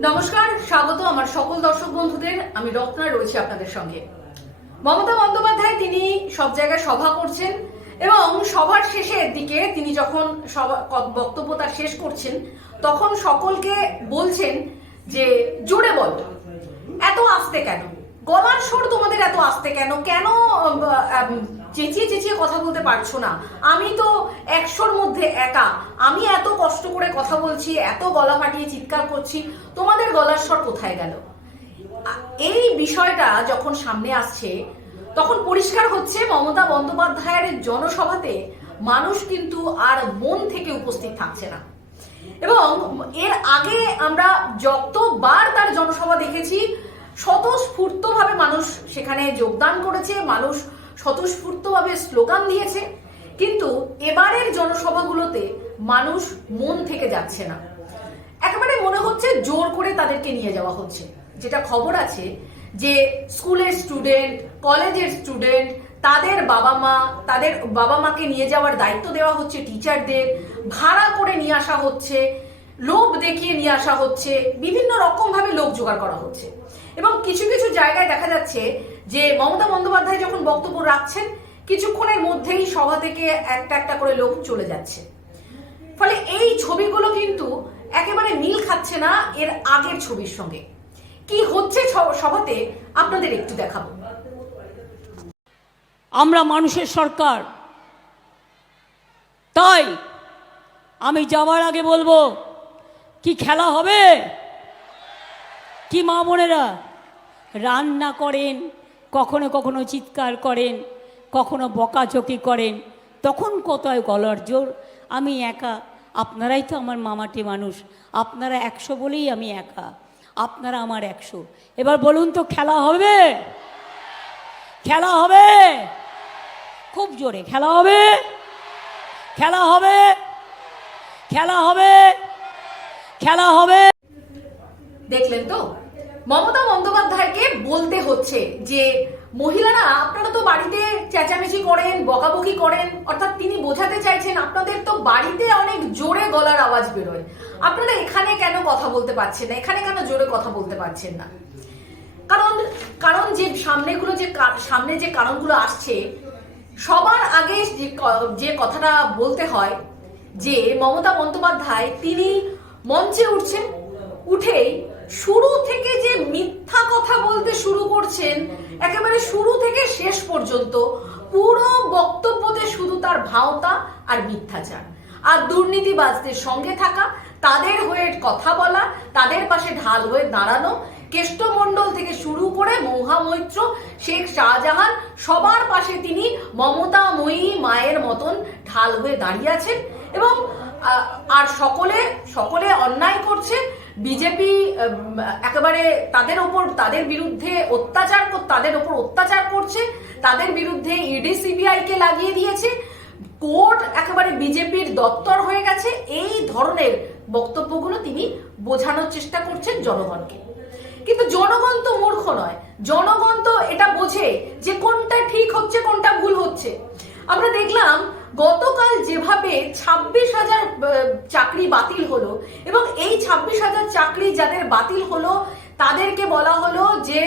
নমস্কার, স্বাগত আমার সকল দর্শক বন্ধুদের। আমি রত্না রয়েছি আপনাদের সঙ্গে। মমতা বন্দ্যোপাধ্যায় তিনি সব জায়গায় সভা করছেন এবং সভার শেষের দিকে তিনি যখন সভা বক্তব্য তার শেষ করছেন, তখন সকলকে বলছেন যে, জোরে বল। এত আস্তে কেন? গলার স্বর তোমাদের এত আস্তে কেন? কেন চেঁচিয়ে চেঁচিয়ে কথা বলতে পারছ না? আমি তো একশোর মধ্যে একা। আমি এত কষ্ট করে কথা বলছি, এত গলা ফাটিয়ে চিৎকার করছি, তোমাদের গলার স্বর কোথায় গেল? এই বিষয়টা যখন সামনে আসছে, তখন পরিষ্কার হচ্ছে মমতা বন্দ্যোপাধ্যায়ের জনসভাতে মানুষ কিন্তু আর মন থেকে উপস্থিত থাকছে না। এবং এর আগে আমরা যতবার তার জনসভা দেখেছি, স্বতঃস্ফূর্তভাবে মানুষ সেখানে যোগদান করেছে, মানুষ স্বতঃস্ফূর্তভাবে স্লোগান দিয়েছে। কিন্তু এবারের জনসভাগুলোতে মানুষ মন থেকে যাচ্ছে না। একেবারে মনে হচ্ছে জোর করে তাদেরকে নিয়ে যাওয়া হচ্ছে। যেটা খবর আছে যে স্কুলের স্টুডেন্ট, কলেজের স্টুডেন্ট, তাদের বাবা মা, তাদের বাবা মাকে নিয়ে যাওয়ার দায়িত্ব দেওয়া হচ্ছে টিচারদের, ভাড়া করে নিয়ে আসা হচ্ছে, লোভ দেখিয়ে নিয়ে আসা হচ্ছে, বিভিন্ন রকম ভাবে লোক জোগাড় করা হচ্ছে। এবং কিছু কিছু জায়গায় দেখা যাচ্ছে যে মমতা বন্দ্যোপাধ্যায় যখন বক্তব্য রাখছেন কিছুক্ষণের মধ্যেই সভা থেকে একটা একটা করে লোক চলে যাচ্ছে। ফলে এই ছবিগুলো কিন্তু একেবারে মিল খাচ্ছে না এর আগের ছবির সঙ্গে। কি হচ্ছে সভাতে আপনাদের একটু দেখাবো। আমরা মানুষের সরকার। তাই আমি যাওয়ার আগে বলব, কি খেলা হবে? কি মা বোনেরা রান্না করেন, কখনো কখনো চিৎকার করেন কখনো বকাচকি করেন, তখন কোথায় গলার জোর? আমি একা। আপনারাই তো আমার মামাটি মানুষ। আপনারা একশো বলেই আমি একা। আপনারা আমার একশো। এবার বলুন তো, খেলা হবে? খেলা হবে? খুব জোরে। খেলা হবে? খেলা হবে? খেলা হবে? খেলা হবে? দেখলেন তো? মমতা বন্দ্যোপাধ্যায়কে বলতে হচ্ছে যে মহিলারা, আপনারা তো বাড়িতে চেঁচামেচি করেন, বকাবকি করেন, অর্থাৎ তিনি বোঝাতে চাইছেন আপনাদের তো বাড়িতে অনেক জোরে গলার আওয়াজ বেরোয়। আপনারা এখানে কেন কথা বলতে পারছেন না? এখানে কেন জোরে কথা বলতে পারছেন না? কারণ কারণ যে সামনেগুলো যে সামনে যে কারণগুলো আসছে, সবার আগে যে যে কথাটা বলতে হয়, যে মমতা বন্দ্যোপাধ্যায় তিনি মঞ্চে উঠছেন, উঠেই শুরু থেকে যে মিথ্যা কথা বলতে শুরু করছেন, একেবারে শুরু থেকে শেষ পর্যন্ত পুরো বক্তব্যতে শুধু তার ভাওতা আর মিথ্যাচার। আর দুর্নীতিবাজদের সঙ্গে থাকা, তাদের হয়ে কথা বলা, তাদের পাশে ঢাল হয়ে দাঁড়ানো, কেষ্টমণ্ডল থেকে শুরু করে মৌহা মৈত্র শেখ শাহজাহান, সবার পাশে তিনি মমতাময়ী মায়ের মতন ঢাল হয়ে দাঁড়িয়ে আছেন এবং আর সকলে সকলে অন্যায় করছে বিজেপি একেবারে তাদের ওপর, তাদের বিরুদ্ধে অত্যাচার তাদের ওপর অত্যাচার করছে, তাদের বিরুদ্ধে ইডি, সিবিআই কে লাগিয়ে দিয়েছে, কোর্ট একেবারে বিজেপির দপ্তর হয়ে গেছে, এই ধরনের বক্তব্যগুলো তিনি বোঝানোর চেষ্টা করছেন জনগণকে। কিন্তু জনগণ তো মূর্খ নয়, জনগণ তো এটা বোঝে যে কোনটা ঠিক হচ্ছে, কোনটা ভুল হচ্ছে। আমরা দেখলাম গতকাল যেভাবে ছাব্বিশ হাজার চাকরি বাতিল হলো এবং এই ছাব্বিশ হাজার চাকরি যাদের বাতিল হলো, তাদেরকে বলা হলো যে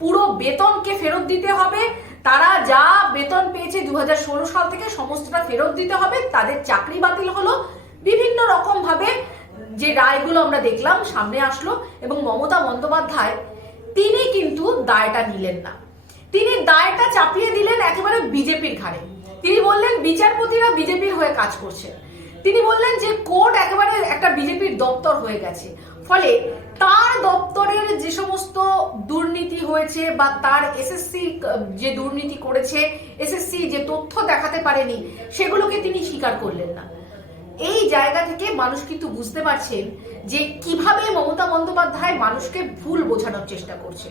পুরো বেতনকে ফেরত দিতে হবে। তারা যা বেতন পেয়েছে দু হাজার ষোলো সাল থেকে সমস্তটা ফেরত দিতে হবে। তাদের চাকরি বাতিল হলো। বিভিন্ন রকম ভাবে যে রায়গুলো আমরা দেখলাম, সামনে আসলো এবং মমতা বন্দ্যোপাধ্যায়, তিনি কিন্তু দায়টা নিলেন না। তিনি দায়টা চাপিয়ে দিলেন একেবারে বিজেপির ঘাড়ে। তিনি বললেন, বিচারপতিরা বিজেপির হয়ে কাজ করছে। তিনি বললেন যে, কোর্ট একেবারে একটা বিজেপির দপ্তর হয়ে গেছে। ফলে তার দপ্তরের যে সমস্ত দুর্নীতি হয়েছে বা তার এসএসসি যে দুর্নীতি করেছে, এসএসসি যে তথ্য দেখাতে পারেনি, সেগুলোকে তিনি স্বীকার করলেন না। এই জায়গা থেকে মানুষ কিন্তু বুঝতে পারছেন যে, কীভাবে মমতা বন্দ্যোপাধ্যায় মানুষকে ভুল বোঝানোর চেষ্টা করছে।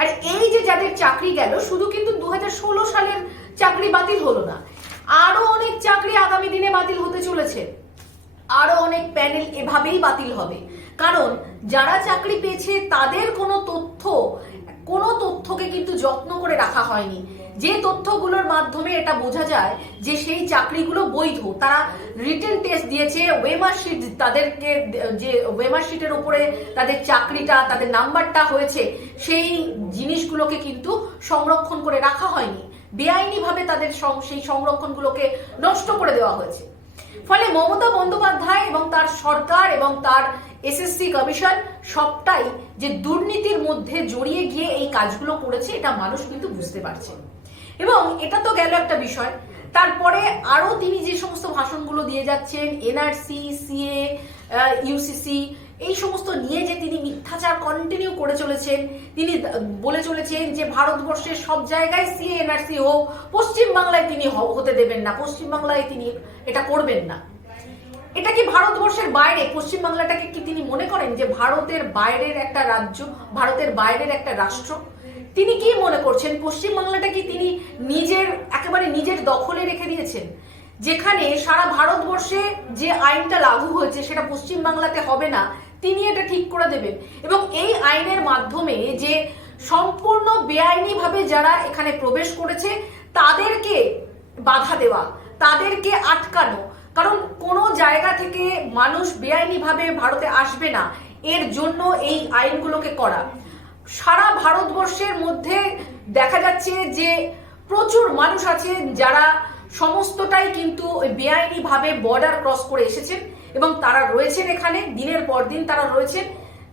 আর এই যে যাদের চাকরি গেল, শুধু কিন্তু দু হাজার ষোলো সালের চাকরি বাতিল হলো না। আরও অনেক চাকরি আগামী দিনে বাতিল হতে চলেছে। আরও অনেক প্যানেল এভাবেই বাতিল হবে। কারণ যারা চাকরি পেয়েছে, তাদের কোনো তথ্য, কোনো তথ্যকে কিন্তু যত্ন করে রাখা হয়নি। যে তথ্যগুলোর মাধ্যমে এটা বোঝা যায় যে সেই চাকরিগুলো বৈধ। তারা রিটেন টেস্ট দিয়েছে ওয়েমার শিট তাদেরকে যে ওয়েমার শিটের উপরে তাদের চাকরিটা, তাদের নাম্বারটা হয়েছে, সেই জিনিসগুলোকে কিন্তু সংরক্ষণ করে রাখা হয়নি। বেআইনিভাবে তাদের সেই সংরক্ষণগুলোকে নষ্ট করে দেওয়া হয়েছে। ফলে মমতা বন্দ্যোপাধ্যায় এবং তার সরকার এবং তার এসএসসি কমিশন সবটাই যে দুর্নীতির মধ্যে জড়িয়ে গিয়ে এই কাজগুলো করেছে, এটা মানুষ কিন্তু বুঝতে পারছে। এবং এটা তো গেল একটা বিষয়। তারপরে আরও তিনি যে সমস্ত ভাষণগুলো দিয়ে যাচ্ছেন, এনআরসি, সিএ ইউসিসি এই সমস্ত নিয়ে যে তিনি মিথ্যাচার কন্টিনিউ করে চলেছেন, তিনি বলে চলেছেন যে ভারতবর্ষের সব জায়গায় সিএ এনআরসি হোক পশ্চিম বাংলায় তিনি হতে দেবেন না পশ্চিম বাংলায় তিনি এটা করবেন না। এটা কি ভারতবর্ষের বাইরে? পশ্চিম বাংলাটাকে কি তিনি মনে করেন যে ভারতের বাইরের একটা রাজ্য, ভারতের বাইরের একটা রাষ্ট্র? তিনি কি মনে করছেন? পশ্চিম বাংলাটা কি তিনি নিজের, একেবারে নিজের দখলে রেখে দিয়েছেন? যেখানে সারা ভারতবর্ষে যে আইনটা লাগু হয়েছে সেটা পশ্চিম বাংলাতে হবে না তিনি এটা ঠিক করে দেবেন। এবং এই আইনের মাধ্যমে যে সম্পূর্ণ বেআইনিভাবে যারা এখানে প্রবেশ করেছে, তাদেরকে বাধা দেওয়া, তাদেরকে আটকানো। কারণ কোনো জায়গা থেকে মানুষ বেআইনিভাবে ভারতে আসবে না। এর জন্য এই আইনগুলোকে করা। সারা ভারতবর্ষের মধ্যে দেখা যাচ্ছে যে প্রচুর মানুষ আছে যারা সমস্তটাই কিন্তু বেআইনিভাবে বর্ডার ক্রস করে এসেছেন। এবং তারা রয়েছেন এখানে, দিনের পর দিন তারা রয়েছেন।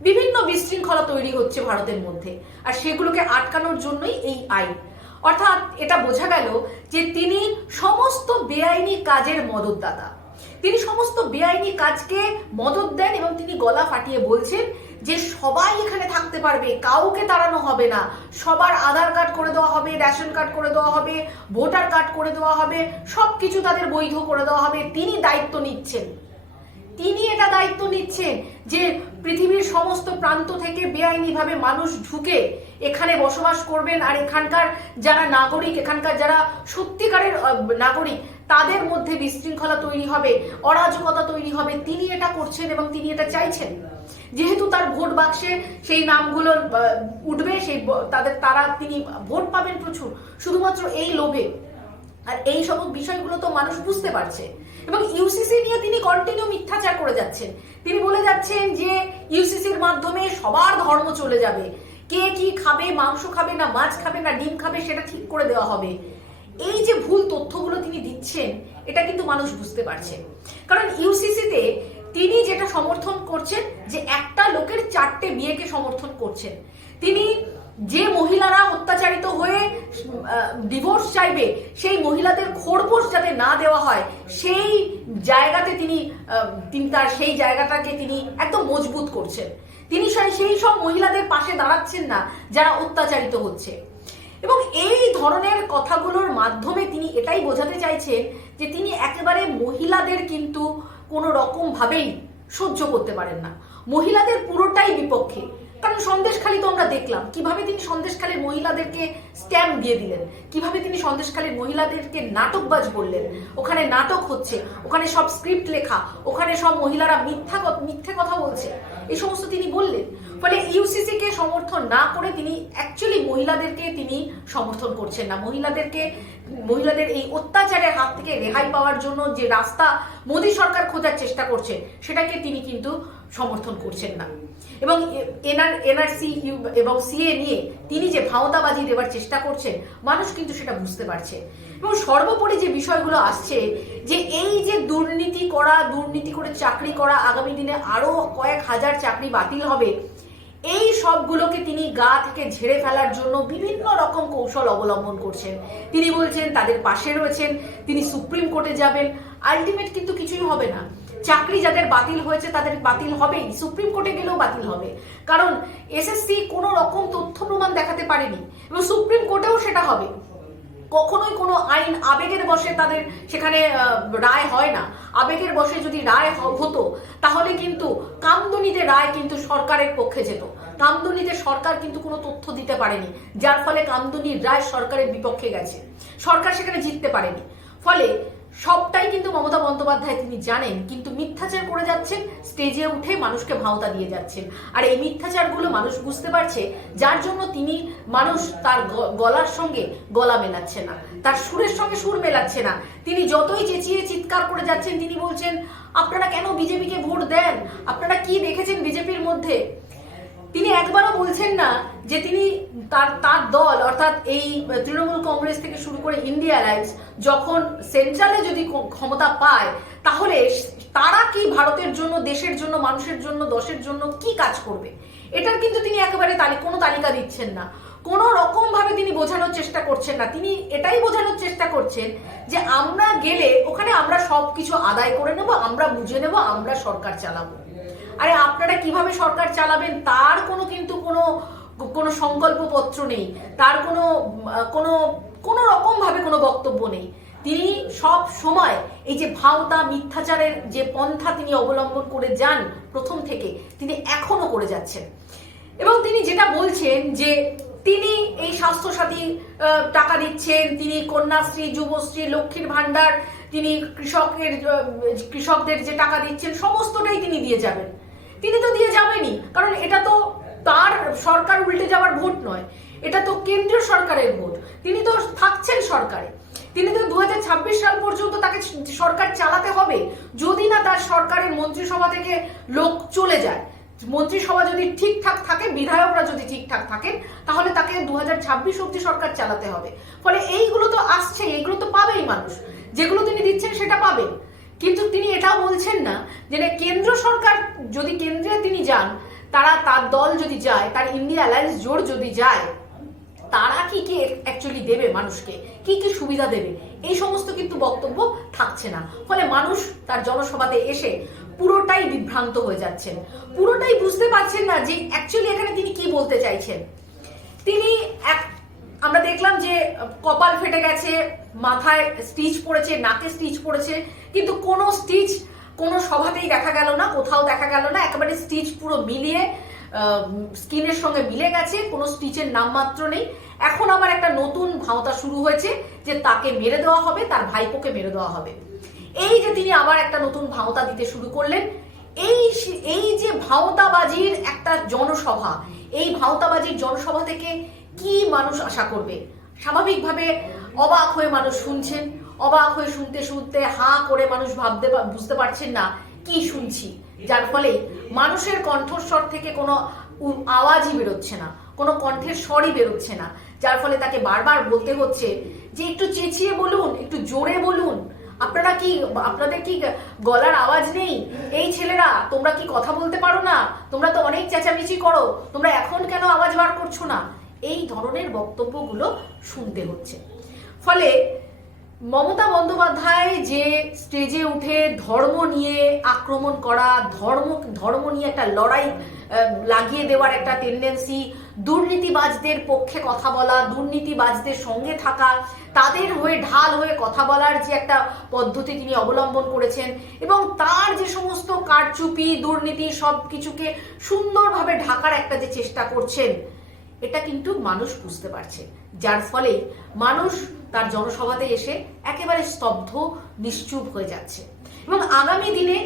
বিভিন্ন বিশৃঙ্খলা তৈরি হচ্ছে ভারতের মধ্যে, আর সেগুলোকে আটকানোর জন্যই এই আইন। অর্থাৎ এটা বোঝা গেল যে তিনি সমস্ত বেআইনি কাজের মদতদাতা। তিনি সমস্ত বেআইনি কাজকে মদত দেন এবং তিনি গলা ফাটিয়ে বলছেন যে সবাই এখানে থাকতে পারবে, কাউকে তাড়ানো হবে না। সবার আধার কার্ড করে দেওয়া হবে, রেশন কার্ড করে দেওয়া হবে, ভোটার কার্ড করে দেওয়া হবে, সবকিছু তাদের বৈধ করে দেওয়া হবে। তিনি দায়িত্ব নিচ্ছেন। তিনি এটা দায়িত্ব নিচ্ছেন যে পৃথিবীর সমস্ত প্রান্ত থেকে বেআইনিভাবে মানুষ ঢুকে এখানে বসবাস করবেন, আর এখানকার যারা নাগরিক, এখানকার যারা সত্যিকারের নাগরিক, তাদের মধ্যে বিশৃঙ্খলা তৈরি হবে, অরাজকতা তৈরি হবে। তিনি এটা করছেন এবং তিনি এটা চাইছেন। যেহেতু তার ভোট বাক্সে সেই নামগুলো উঠবে, সেই তাদের, তারা, তিনি ভোট পাবেন প্রচুর। শুধুমাত্র এই লোভে। আর এই সব বিষয়গুলো তো মানুষ বুঝতে পারছে। এবং ইউসিসি নিয়ে তিনি কন্টিনিউ মিথ্যাচার করে যাচ্ছেন। তিনি বলে যাচ্ছেন যে ইউসিসির মাধ্যমে সবার ধর্ম চলে যাবে। কে কি খাবে, মাংস খাবে না, মাছ খাবে না, ডিম খাবে সেটা ঠিক করে দেওয়া হবে। এই যে ভুল তথ্যগুলো তিনি দিচ্ছেন, এটা কিন্তু মানুষ বুঝতে পারছে। কারণ ইউসিসিতে তিনি যেটা সমর্থন করছেন যে একটা লোকের চারটে বিয়েকে সমর্থন করছেন। তিনি যে মহিলারা অত্যাচারিত হয়ে ডিভোর্স চাইবে, সেই মহিলাদের খোরপোশ যাতে না দেওয়া হয়, সেই জায়গাতে তিনি তিনি তার সেই জায়গাটাকে তিনি একদম মজবুত করছেন। তিনি সেই সব মহিলাদের পাশে দাঁড়াচ্ছেন না, যারা অত্যাচারিত হচ্ছে। এবং এই ধরনের কথাগুলোর মাধ্যমে তিনি এটাই বোঝাতে চাইছেন যে তিনি একেবারে মহিলাদের কিন্তু কোনো রকম ভাবেই সহ্য করতে পারেন না। মহিলাদের পুরোটাই বিপক্ষে। কারণ সন্দেশখালী তো আমরা দেখলাম। কীভাবে তিনি সন্দেশখালীর মহিলাদেরকে স্ট্যাম্প দিয়ে দিলেন? কীভাবে তিনি সন্দেশখালীর মহিলাদেরকে নাটকবাজ বললেন ওখানে নাটক হচ্ছে, ওখানে সব স্ক্রিপ্ট লেখা, ওখানে সব মহিলারা মিথ্যা মিথ্যে কথা বলছে। এই সমস্ত তিনি বললেন। ফলে ইউসিসি কে সমর্থন না করে তিনি অ্যাকচুয়ালি মহিলাদেরকে তিনি সমর্থন করছেন না। মহিলাদেরকে, মহিলাদের এই অত্যাচারের হাত থেকে রেহাই পাওয়ার জন্য যে রাস্তা মোদী সরকার খোঁজার চেষ্টা করছে, সেটাকে তিনি কিন্তু সমর্থন করছেন না। এবং এনআর, এনআরসি এবং সিএ নিয়ে তিনি যে ভাওতাবাজি দেওয়ার চেষ্টা করছেন, মানুষ কিন্তু সেটা বুঝতে পারছে। এবং সর্বোপরি যে বিষয়গুলো আসছে, যে এই যে দুর্নীতি করা, দুর্নীতি করে চাকরি করা, আগামী দিনে আরও কয়েক হাজার চাকরি বাতিল হবে, এই সবগুলোকে তিনি গা থেকে ঝেড়ে ফেলার জন্য বিভিন্ন রকম কৌশল অবলম্বন করছেন। তিনি বলছেন, তাদের পাশে রয়েছেন, তিনি সুপ্রিম কোর্টে যাবেন, আলটিমেট কিন্তু কিছুই হবে না। চাকরি যাদের বাতিল হয়েছে, তাদের বাতিল হবেই। সুপ্রিম কোর্টে গেলেও বাতিল হবে। কারণ এসএসসি কোনো রকম তথ্য প্রমাণ দেখাতে পারেনি। এবং সুপ্রিম কোর্টেও সেটা হবে। কখনোই কোনো আইন আবেগের বসে তাদের সেখানে রায় হয় না। আবেগের বসে যদি রায় হতো, তাহলে কিন্তু কামদুনিতে রায় কিন্তু সরকারের পক্ষে যেত। কামদুনিতে সরকার কিন্তু কোনো তথ্য দিতে পারেনি, যার ফলে কামদুনির রায় সরকারের বিপক্ষে গেছে। সরকার সেখানে জিততে পারেনি। ফলে সবটাই কিন্তু মমতা বন্দ্যোপাধ্যায় তিনি জানেন, কিন্তু মিথ্যাচার করে যাচ্ছেন স্টেজে উঠে মানুষকে ভাওতা দিয়ে যাচ্ছেন। আর এই মিথ্যাচারগুলো মানুষ বুঝতে পারছে, যার জন্য তিনি মানুষ তার গলার সঙ্গে গলা মেলাচ্ছে না, তার সুরের সঙ্গে সুর মেলাচ্ছে না। তিনি যতই চেঁচিয়ে চিৎকার করে যাচ্ছেন, তিনি বলছেন, আপনারা কেন বিজেপিকে ভোট দেন? আপনারা কি দেখেছেন বিজেপির মধ্যে? তিনি একবারও বলছেন না যে তিনি তার তার দল, অর্থাৎ এই তৃণমূল কংগ্রেস থেকে শুরু করে ইন্ডিয়া অ্যালায়েন্স যখন সেন্ট্রালে যদি ক্ষমতা পায়, তাহলে তারা কি ভারতের জন্য, দেশের জন্য, মানুষের জন্য, দশের জন্য কি কাজ করবে? এটার কিন্তু তিনি একেবারে কোনো তালিকা দিচ্ছেন না। কোনো রকম ভাবে তিনি বোঝানোর চেষ্টা করছেন না। তিনি এটাই বোঝানোর চেষ্টা করছেন যে আমরা গেলে ওখানে আমরা সবকিছু আদায় করে নেব, আমরা বুঝে নেব, আমরা সরকার চালাবো। আরে আপনারা কীভাবে সরকার চালাবেন, তার কোনো কিন্তু কোনো কোনো সংকল্পপত্র নেই। তার কোনো কোনো কোনো রকম ভাবে কোনো বক্তব্য নেই। তিনি সব সময় এই যে ভাওতা, মিথ্যাচারের যে পন্থা তিনি অবলম্বন করে যান প্রথম থেকে, তিনি এখনও করে যাচ্ছেন। এবং তিনি যেটা বলছেন যে তিনি এই স্বাস্থ্যসাথী টাকা দিচ্ছেন, তিনি কন্যাশ্রী, যুবশ্রী, লক্ষ্মীর ভান্ডার তিনি কৃষকের কৃষকদের যে টাকা দিচ্ছেন, সমস্তটাই তিনি দিয়ে যাবেন। তিনি তো দিয়ে যাবেনই, কারণ এটা তো তার সরকার উল্টে যাওয়ার ভোট নয়। এটা তো কেন্দ্রীয় সরকারের ভোট। তিনি তো থাকছেন সরকারে। তিনি তো দু হাজার ছাব্বিশ সাল পর্যন্ত তাকে সরকার চালাতে হবে, যদি না তার সরকারের মন্ত্রিসভা থেকে লোক চলে যায়। মন্ত্রিসভা যদি ঠিকঠাক থাকে, বিধায়করা যদি ঠিকঠাক থাকেন, তাহলে তাকে দু হাজার ছাব্বিশ অব্দি সরকার চালাতে হবে। ফলে এইগুলো তো আসছে এইগুলো তো পাবেই মানুষ। যেগুলো তিনি দিচ্ছেন সেটা পাবেন। কিন্তু তিনি এটাও বলছেন না যে কেন্দ্র সরকার যদি কেন্দ্রে তিনি যান, তারা তার দল যদি যায়, তার ইন্ডিয়া অ্যালায়েন্স জোর যদি যায়, তারা কি কি অ্যাকচুয়ালি দেবে মানুষকে? কি কি সুবিধা দেবে? এই সমস্ত কিন্তু বক্তব্য থাকছে না। ফলে মানুষ তার জনসভাতে এসে পুরোটাই বিভ্রান্ত হয়ে যাচ্ছেন। পুরোটাই বুঝতে পারছেন না যে অ্যাকচুয়ালি এখানে তিনি কি বলতে চাইছেন। তিনি এক, আমরা দেখলাম যে কপাল ফেটে গেছে, মাথায় স্টিচ পড়েছে, নাকে স্টিচ পড়েছে কিন্তু কোনো স্টিচ কোনো সভাতেই দেখা গেল না, কোথাও দেখা গেল না, একেবারে স্টিচ পুরো মিলিয়ে স্কিনের সঙ্গে মিলে গেছে, কোনো স্টিচের নামমাত্র নেই। এখন আবার একটা নতুন ভাওতা শুরু হয়েছে যে তাকে মেরে দেওয়া হবে, তার ভাইপোকে মেরে দেওয়া হবে। এই যে তিনি আবার একটা নতুন ভাওতা দিতে শুরু করলেন। এই এই যে ভাওতাবাজির একটা জনসভা, এই ভাওতাবাজির জনসভা থেকে কি মানুষ আশা করবে? স্বাভাবিকভাবে অবাক হয়ে মানুষ শুনছেন অবাক হয়ে শুনতে শুনতে হা করে মানুষ ভাবতে বুঝতে পারছেন না কি শুনছি। যার ফলে মানুষের কণ্ঠস্বর থেকে কোনো আওয়াজই বেরোচ্ছে না, কোনো কণ্ঠের স্বরই বেরোচ্ছে না। যার ফলে তাকে বারবার বলতে হচ্ছে যে, একটু চেঁচিয়ে বলুন, একটু জোরে বলুন। আপনারা কি, আপনাদের কি গলার আওয়াজ নেই? এই ছেলেরা, তোমরা কি কথা বলতে পারো না? তোমরা তো অনেক চেঁচামেচি করো। তোমরা এখন কেন আওয়াজ বার করছ না? এই ধরনের বক্তব্যগুলো শুনতে হচ্ছে। ফলে মমতা বন্দ্যোপাধ্যায় যে স্টেজে উঠে ধর্ম নিয়ে আক্রমণ করা, ধর্ম ধর্ম নিয়ে একটা লড়াই লাগিয়ে দেওয়ার একটা টেন্ডেন্সি দুর্নীতিবাজদের পক্ষে কথা বলা, দুর্নীতিবাজদের সঙ্গে থাকা, তাদের হয়ে ঢাল হয়ে কথা বলার যে একটা পদ্ধতি তিনি অবলম্বন করেছেন এবং তার যে সমস্ত কারচুপি, দুর্নীতি সব কিছুকে সুন্দরভাবে ঢাকার একটা যে চেষ্টা করছেন, এটা কিন্তু মানুষ বুঝতে পারছে। যার ফলে মানুষ তার জনসভাতে এসে একেবারে স্তব্ধ, নিশ্চুপ হয়ে যাচ্ছে। এবং আগামী দিনে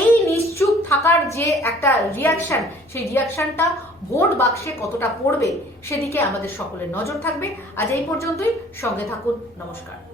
এই নিশ্চুপ থাকার যে একটা রিয়াকশন সেই রিয়াকশনটা ভোট বাক্সে কতটা পড়বে, সেদিকে আমাদের সকলের নজর থাকবে। আজ এই পর্যন্তই, সঙ্গে থাকুন, নমস্কার।